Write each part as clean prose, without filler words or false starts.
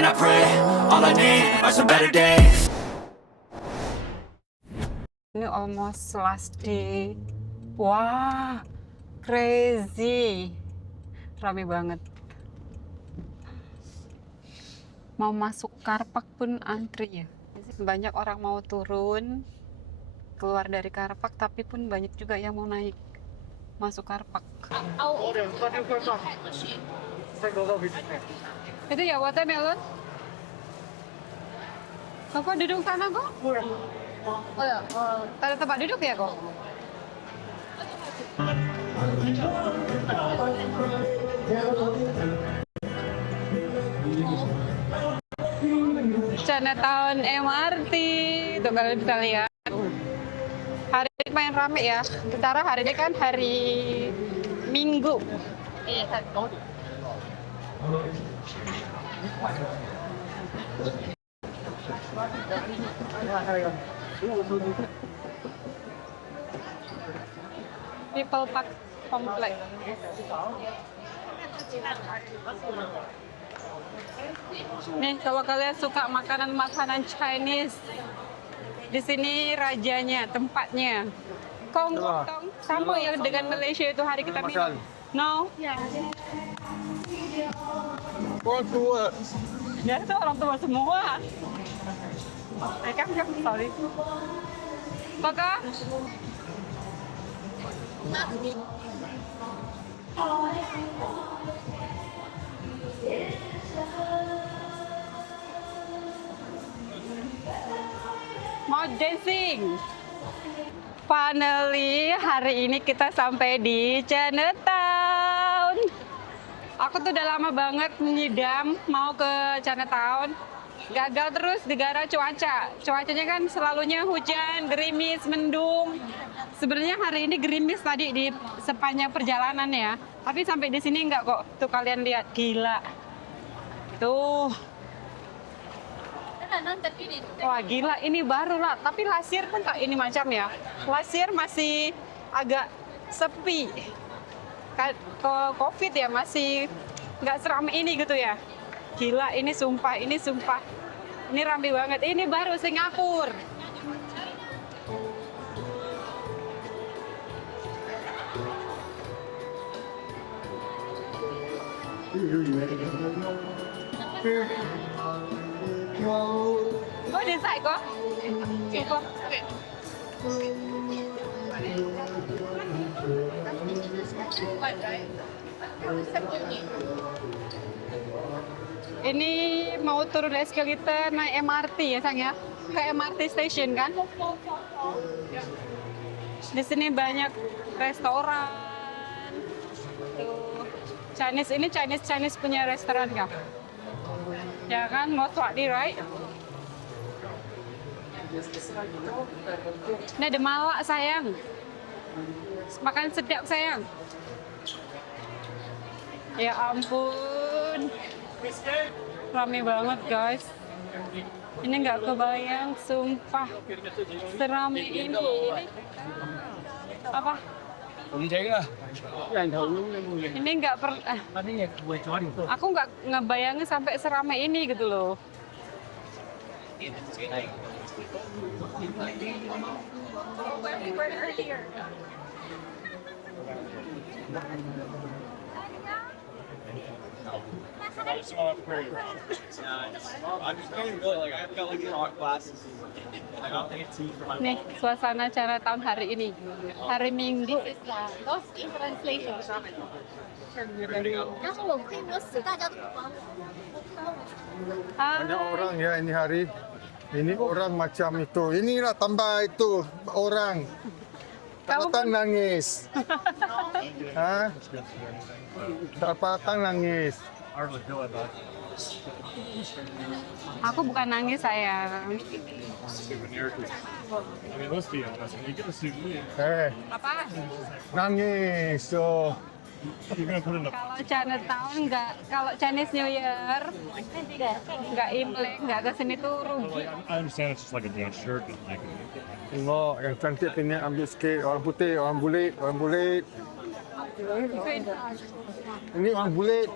and I pray. All I need are some better days. Ini almost last day. Wah, crazy. Rame banget. Mau masuk Karpak pun antri ya. Banyak orang mau turun, keluar dari Karpak, tapi pun banyak juga yang mau naik masuk Karpak. Itu ya watermelon? Kok duduk sana kok? Oh ya, ada tempat duduk ya kok? Chinatown MRT, tuh kalian bisa lihat. Hari ini main rame ya. Secara hari ini kan hari Minggu. People Park Complex. Nih, kalau kalian suka makanan-makanan Chinese, di sini rajanya, tempatnya. Kong Tong, sama yang dengan Malaysia itu hari kita minum. No? Orang tua. Ya itu orang tua semua. Kan, sorry. Kakak? Mau dancing. Finally, hari ini kita sampai di Chinatown. Aku tuh udah lama banget menyidam mau ke Chinatown. Gagal terus gara-gara cuaca. Cuacanya kan selalunya hujan, gerimis, mendung. Sebenarnya hari ini gerimis tadi di sepanjang perjalanan ya. Tapi sampai di sini enggak kok. Tuh kalian lihat, gila. Tuh. Wah gila, ini baru lah. Tapi last year pun tak ini macam ya. Last year masih agak sepi. Ke COVID ya masih nggak seramai ini gitu ya. Gila, ini sumpah, ini sumpah. Ini ramai banget. Ini baru Singapura. Oh, đi dạy có. Super. Ini mau turun escalator naik MRT ya Sang ya? Ke MRT station kan? Di sini banyak restoran. Tuh. Chinese ini Chinese punya restoran kah? Ya kan, most likely, right? Ini ada malak sayang. Makan sedap sayang. Ya ampun. Rame banget guys. Ini nggak kebayang, sumpah. Serame ini. Apa? Ini nggak pernah. Aku nggak ngebayangin sampai seramai ini gitu loh. I just want to pray. I'm just going really like I've got like rock glasses. I got like a tea for my Nih, suasana Chinatown hari ini. Hari Minggu. Lost in translation. 然后我可以说死，大家都帮我。 Banyak orang ya ini hari. Ini orang macam itu. Inilah tambah itu orang. Datang nangis. Hah? Tak patang nangis. Aku bukan nangis sayang. Apa? Nangis. So, Kalau Chinatown nggak, kalau Chinese New Year nggak Imlek, nggak kesini tuh rugi. I understand it's just like a dance shirt, but like tengok yang cantik ini ambil sikit orang putih, orang bule, orang bule. Ini orang bulat.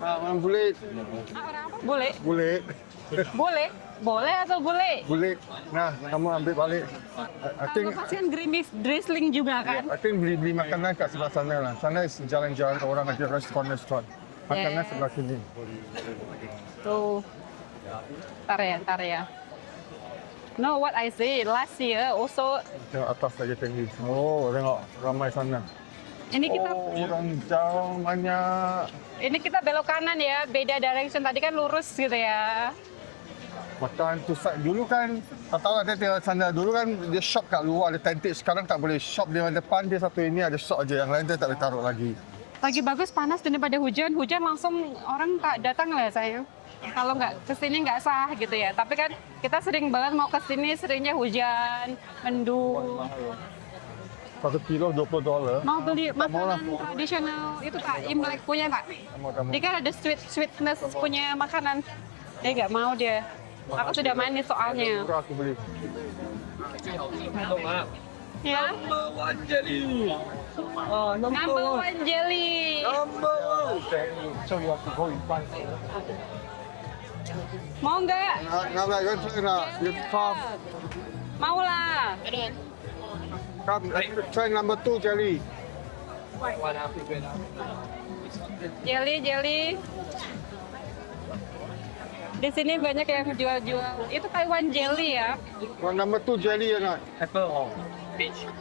Orang bulat. Orang apa? Bule. Bulat. Boleh? Boleh atau bule? Bulat. Nah, kamu ambil balik. I think Kamu pasti kan drizzling juga kan? I think beli makanan kat sebelah sana lah. Sana jalan-jalan orang ada restoran. Makanan Yeah. sebelah sini. Tuh. Ntar ya. No, what I say last year also Tengok atas lagi tinggi. Oh, tengok ramai sana. ini kita Oh, orang jauh banyak. belok kanan ya, beda direction. Tadi kan lurus gitu ya. Makan tu dulu kan, tak tahu ada tengok sana. Dulu kan dia shop kat luar, ada tentage. Sekarang tak boleh shop di depan dia satu ini ada shop aja. Yang lain dia tak boleh taruh lagi. Lagi bagus panas daripada hujan. Hujan langsung orang tak datang lah sayang. Kalau nggak kesini nggak sah gitu ya. Tapi kan kita sering banget mau kesini, seringnya hujan, mendung. 1 kilo $20. Mau beli mau lah. makanan tradisional itu tak Imlek punya nggak? Kamu. Dia kan ada sweetness punya makanan. Dia nggak mau dia. Aku sudah manis soalnya. Murah aku beli. Ya. Number one jelly. So you have to go in front. Mau nggak? Now like going to you come. Mau lah. Come, try number 2 jelly. Jelly. Di sini banyak yang jual-jual. Itu Taiwan jelly ya. One number 2 jelly or not? Apple. Thank you.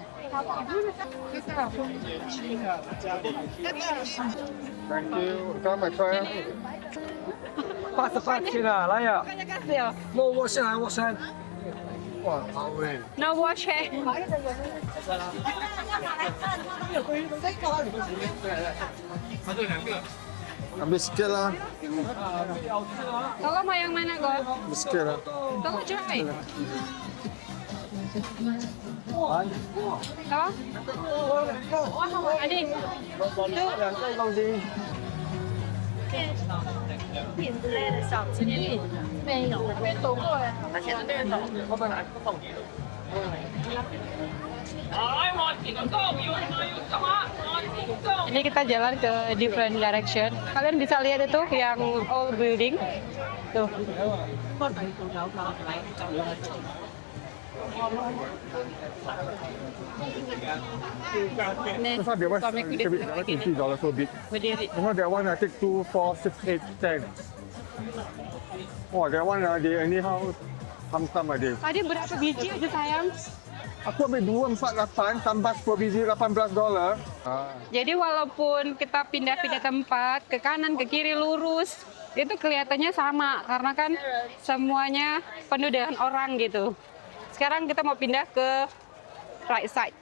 Come, I try. Banyak kasih ya. Wah, tahu eh. No wash hand. Ambil sikit lah. Kalau mau yang mana kok? Ambil sikit lah. Tolong try. Kalau? Adik. Tuh. 品之类的小吃店没有，没走过哎，而且那边走。 Ini kita jalan ke different direction. Kalian bisa lihat itu yang old building. Tuh. Nih, That's not the one. suamiku di sini lagi nih, $50 for big. berdiri. Tengok that one I take 2, 4, 6, 8, 10. Oh, that one dia anyhow tam-tam ada. Tadi berapa biji aja sayang? Aku ambil 2, 4, 8 tambah 10 biji $18. Jadi walaupun kita pindah-pindah tempat, ke kanan, ke kiri, lurus, itu kelihatannya sama. Karena kan semuanya penuh dengan orang gitu. Sekarang kita mau pindah ke right side.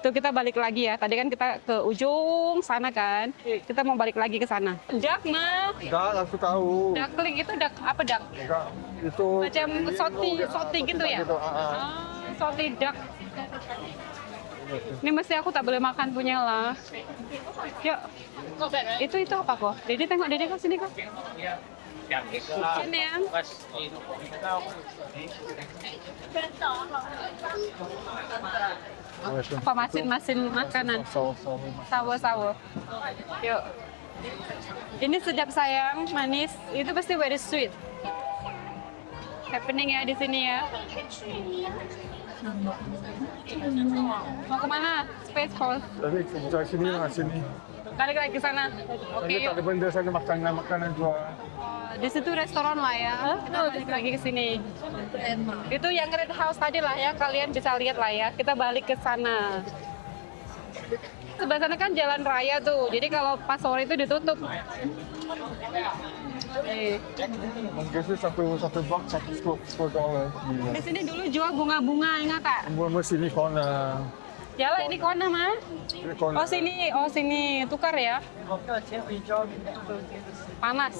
Tuh kita balik lagi ya. Tadi kan kita ke ujung sana kan. Kita mau balik lagi ke sana. Duck mah. Dah, aku tahu. Duckling itu duck apa duck? Enggak, itu Macam soti gitu ya? Gitu, Soti duck. Ini mesti aku tak boleh makan punya lah. Yuk. Itu apa kok? Dede tengok Dede kok sini kok. Sini yang. Apa masin makanan? Sawo. Yuk. Ini sedap sayang, manis. Itu pasti very sweet. Happening ya di sini ya. Mau kemana? Space Coast. Tapi dari sini lah, sini. Balik lagi ke sana. Oke, Sana tak yuk. ada benda sana makanan jual. Di situ restoran lah ya. Kita balik lagi ke sini. Itu yang Red House tadi lah ya. Kalian bisa lihat lah ya. Kita balik ke sana. Sebelah sana kan jalan raya tuh. Jadi kalau pas sore itu ditutup. Nih. Mungkin satu box $10. Di sini dulu jual bunga-bunga, ingat tak? Semua sini corner. Yalah ini kona mah. Ini corner. Oh sini tukar ya. Panas.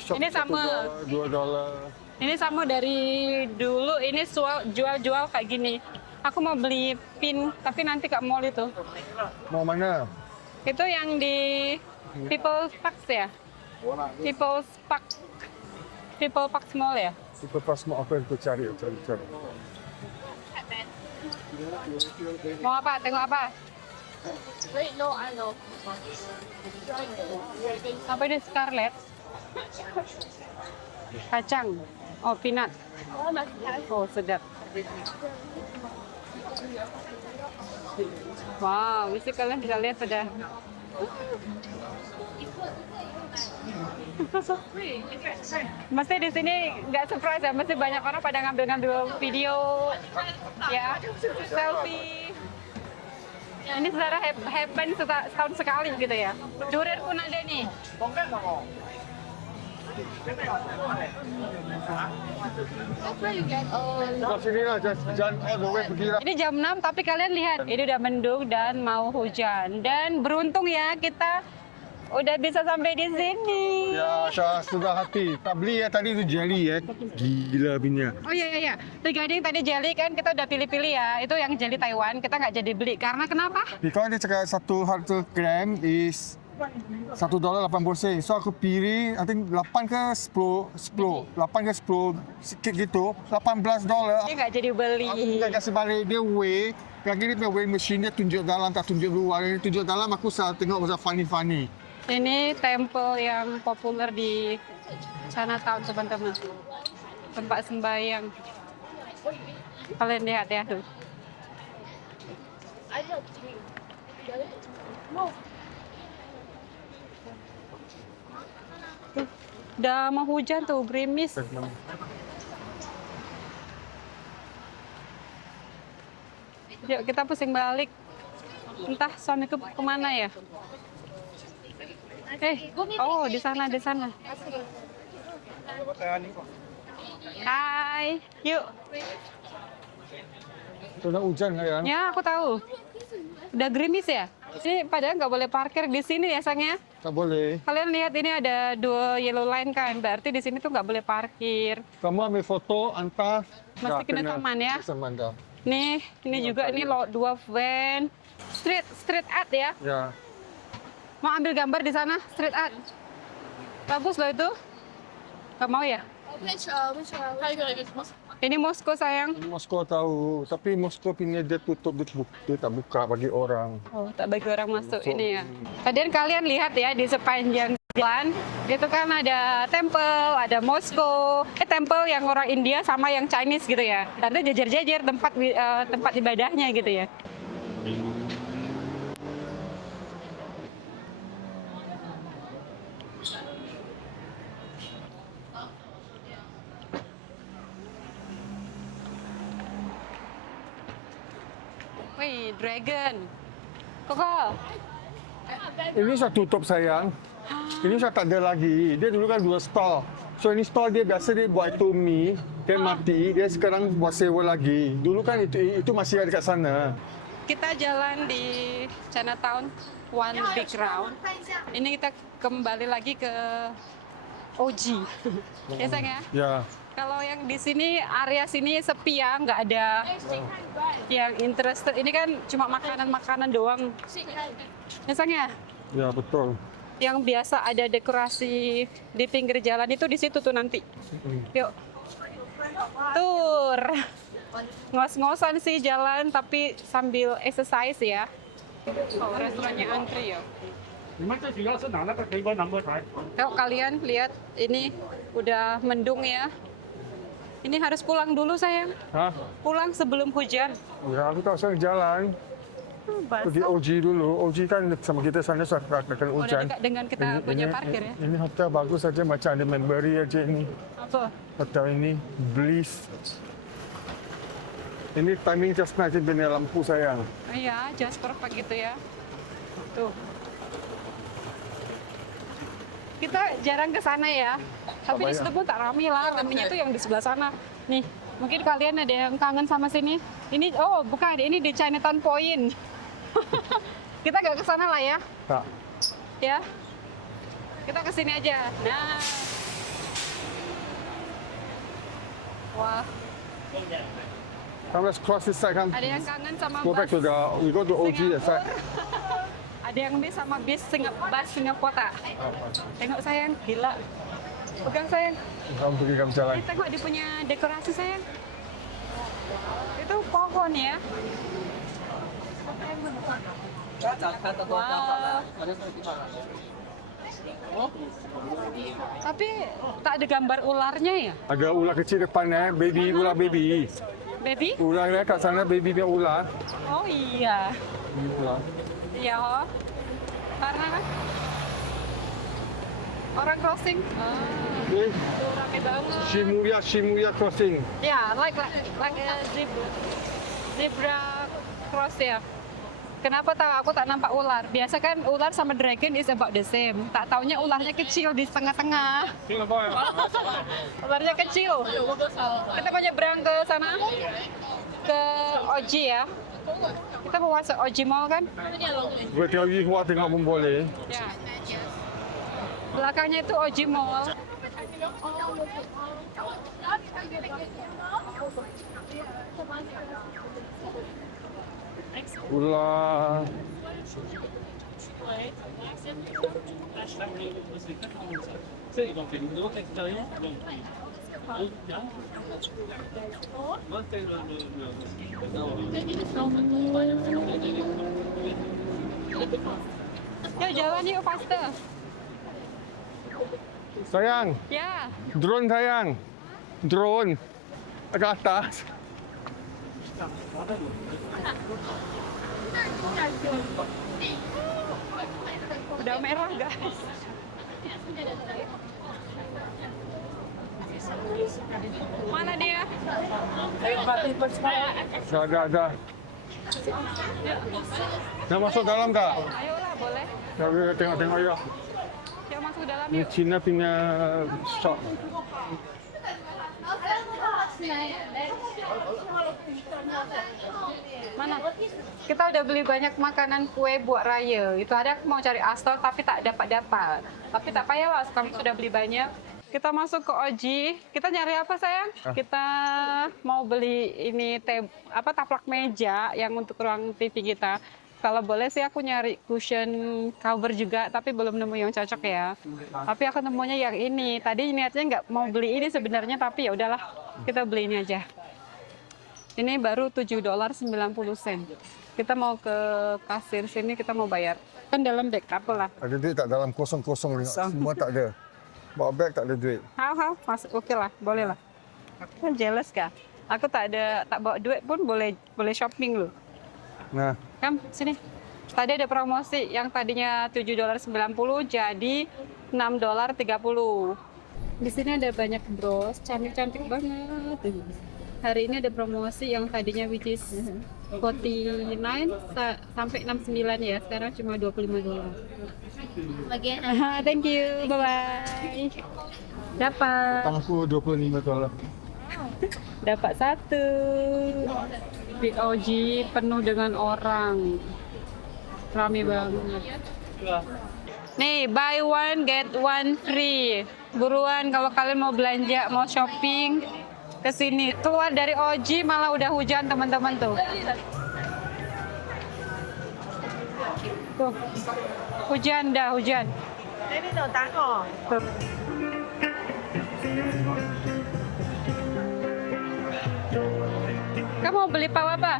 Shop Ini sama. $2. Ini sama dari dulu. Ini jual kayak gini. Aku mau beli pin, tapi nanti ke mall itu. Mau mana? Itu yang di People's Park ya? People's Park Mall ya? Super pas mau apa yang aku cari. Mau apa? Tengok apa? Wait, no, I know. Apa ini Scarlet? Kacang. Oh, peanut. Oh, masih ada. Oh, sedap. Wow, mesti kalian bisa lihat pada. Mesti di sini nggak surprise ya, mesti banyak orang pada ngambil-ngambil video, ya, selfie. Ini secara happen setahun sekali gitu ya. Durian pun ada nih. That's where you get Kat sini lah, jalan all the way pergi lah. Ini jam 6, tapi kalian lihat, ini udah mendung dan mau hujan. Dan beruntung ya, kita udah bisa sampai di sini. Ya, saya sudah hati. Tak beli ya tadi tu jelly ya. Gila punya. Oh iya. Gading tadi jelly kan kita udah pilih-pilih ya. Itu yang jelly Taiwan, kita nggak jadi beli. Karena kenapa? Because dia cakap satu gram is $1.80. So aku pilih, I think 8 ke 10 sikit gitu, $18. Dia nggak jadi beli. Aku minta kasih balik, dia weigh. Lagi ni dia weigh machine dia tunjuk dalam tak tunjuk luar. Dia tunjuk dalam aku salah tengok macam funny. Ini temple yang populer di Chinatown teman-teman. Tempat sembahyang. Kalian lihat ya tuh. I know. Udah mau hujan tuh, gerimis. Yuk kita pusing balik. Entah suamiku kemana ya? Oh di sana. Hai, yuk. Sudah hujan kan ya? Ya aku tahu. Udah gerimis ya? Ini padahal nggak boleh parkir di sini ya sayangnya. Tak boleh. Kalian lihat ini ada 2 yellow line kan, berarti di sini tuh nggak boleh parkir. Kamu ambil foto, hantar. Mesti kena saman ya. Saman dah. Nih, ini juga ini lo 2 van. Street art ya. Ya. Mau ambil gambar di sana, street art. Bagus loh itu. Gak mau ya? Which how you gonna get this? Ini Moskow sayang. Moskow tahu, tapi Moskow punya dia tutup, dia tak buka bagi orang. Oh, tak bagi orang masuk ini ya. Tadi kalian lihat ya di sepanjang jalan, itu kan ada temple, ada Moskow. Temple yang orang India sama yang Chinese gitu ya. Dan itu jajar-jajar tempat ibadahnya gitu ya. Wih, dragon. Koko. Ini saya tutup sayang. Ini saya tak ada lagi. Dia dulu kan 2 stall. So ini stall dia biasa dia buat itu mie, dia mati, dia sekarang buat sewa lagi. Dulu kan itu masih ada dekat sana. Kita jalan di Chinatown, One Big Round. Ini kita kembali lagi ke OG. Ya sayang ya? Ya. Kalau yang di sini, area sini sepi ya, nggak ada yang interested. Ini kan cuma makanan-makanan doang. Ya sayang ya? Ya betul. Yang biasa ada dekorasi di pinggir jalan itu di situ tuh nanti. Yuk. Tur. Ngos-ngosan sih jalan tapi sambil exercise ya. Oh, restorannya antri ya. 你们最主要是拿那个 table number 牌。 Kalau kalian lihat ini udah mendung ya. Ini harus pulang dulu sayang. Hah? Pulang sebelum hujan. Ya aku tak usah jalan. Pergi OG dulu. OG kan sama kita sana sudah akan Udah hujan. dekat dengan kita punya parkir ya. Ini hotel bagus saja macam ada memberi aja ini. Apa? Hotel ini Bliss. Ini timing just nice benar lampu sayang. Iya, just perfect gitu ya. Tuh. Kita jarang ke sana ya. Tapi di situ pun tak ramai lah. Ramainya tuh yang di sebelah sana. Nih, mungkin kalian ada yang kangen sama sini. Ini, oh bukan, ini di Chinatown Point. Kita nggak ke sana lah ya. Tak. Ya. Kita ke sini aja. Nah. Wah, Come let's cross this side. Come. ada yang kangen sama Go back to the. We go to OG that side. Ada yang bis sama bis bus Singapura. Tengok sayang, gila. Pegang sayang. Kamu pergi kamu jalan. Ini tengok dia punya dekorasi sayang. Itu pohon ya. Tapi tak ada gambar ularnya ya? Ada ular kecil depan baby, ular baby. Baby? Ular kat sana baby punya ular. Oh iya. Ular. Iya, oh. Karena kan orang crossing. Okay. Tuh rame banget. Shimuya crossing. Ya, like a zebra cross ya. Kenapa aku tak nampak ular? Biasa kan ular sama dragon is about the same. Tak taunya ularnya kecil di tengah-tengah. Ularnya kecil. Kita mau nyebrang ke sana, ke Oji ya. Kita mau masuk Oji Mall kan? Berteori luar tengok pun boleh. Ya. Belakangnya itu Oji Mall. Ular. Yuk jalan yuk faster. Sayang, Ya. drone sayang. Drone. Ke atas. Udah merah guys. Mana dia? Ada. Nak masuk dalam tak? Ayolah boleh. Kita tengok ya. Yuk masuk dalam Ini yuk. Cina punya shop. Mana? Kita udah beli banyak makanan kue buat raya. Itu ada aku mau cari Astor tapi tak dapat. Tapi tak payahlah, kami sudah beli banyak. Kita masuk ke Oji. Kita nyari apa sayang? Kita mau beli ini taplak meja yang untuk ruang TV kita. Kalau boleh sih aku nyari cushion cover juga, tapi belum nemu yang cocok ya. Tapi aku nemunya yang ini. Tadi niatnya nggak mau beli ini sebenarnya, tapi ya udahlah, kita beli ini aja. Ini baru $7.90. Kita mau ke kasir sini, kita mau bayar. Kan dalam bag, apalah. Ada duit tak dalam kosong-kosong ni? Semua tak ada. Bawa beg tak ada duit. Hal, masuk oke lah, boleh lah. Kan jealous kah? Aku tak bawa duit pun boleh shopping loh. Nah, Kan sini. Tadi ada promosi yang tadinya $7.90 jadi $6.30. Di sini ada banyak bros, cantik-cantik banget. Hari ini ada promosi yang tadinya which is 49 sampai 69 ya. Sekarang cuma $25. Thank you. Bye bye. Dapat. tangku $25. Dapat satu. POG penuh dengan orang. Rame banget. Nih, buy one get one free. Buruan kalau kalian mau belanja, mau shopping ke sini. Keluar dari OG malah udah hujan teman-teman tuh. Tuh. Hujan. Tuh. Kamu mau beli pau apa?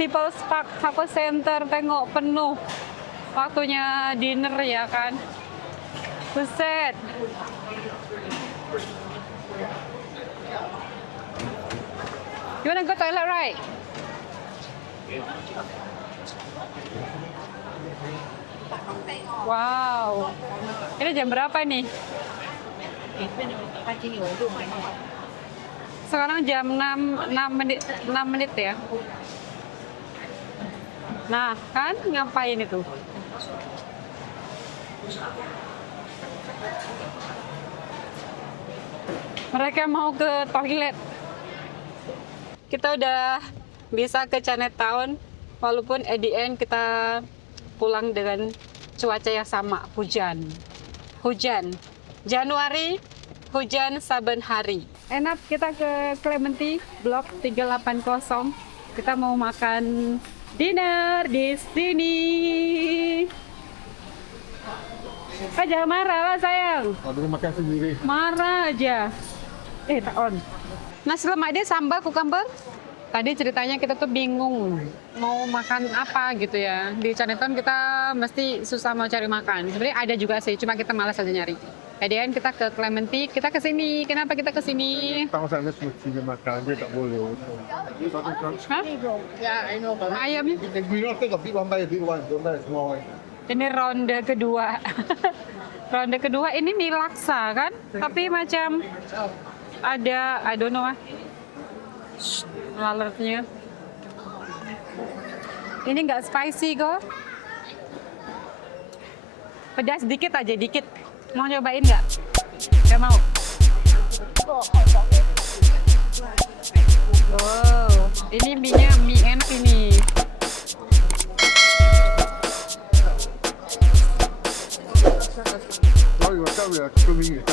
People's Park Taco Center, tengok penuh. Waktunya dinner ya kan? Buset. You wanna go toilet, right? Wow. Ini jam berapa nih? Sekarang jam 6 menit ya. Nah, kan ngapain itu? Mereka mau ke toilet. Kita udah bisa ke Chinatown, walaupun at the end kita pulang dengan cuaca yang sama, hujan. Januari, hujan saben hari. Enak, kita ke Clementi, Blok 380. Kita mau makan dinner di sini. Jangan marah lah sayang. Boleh makan sendiri. Marah aja. Tak on. Nasi lemak dia sambal cucumber? Tadi ceritanya kita tuh bingung mau makan apa gitu ya. Di Chinatown kita mesti susah mau cari makan. Sebenarnya ada juga sih, cuma kita malas aja nyari. Kemudian kita ke Clementi, kita ke sini. Kenapa kita ke sini? Tang sana mestinya makan dia tak boleh. Hah? Ayamnya. Gino tu tapi lambai big one, don't buy small one. Ini ronde kedua. Ronde kedua ini mie laksa kan? Tapi macam ada, I don't know ah. Lalernya. Ini nggak spicy kok. Pedas dikit aja, dikit. Mau nyobain nggak? Nggak mau. Wow, ini mie-nya mie enak ini. Oh, you tahu ya, 1 minit.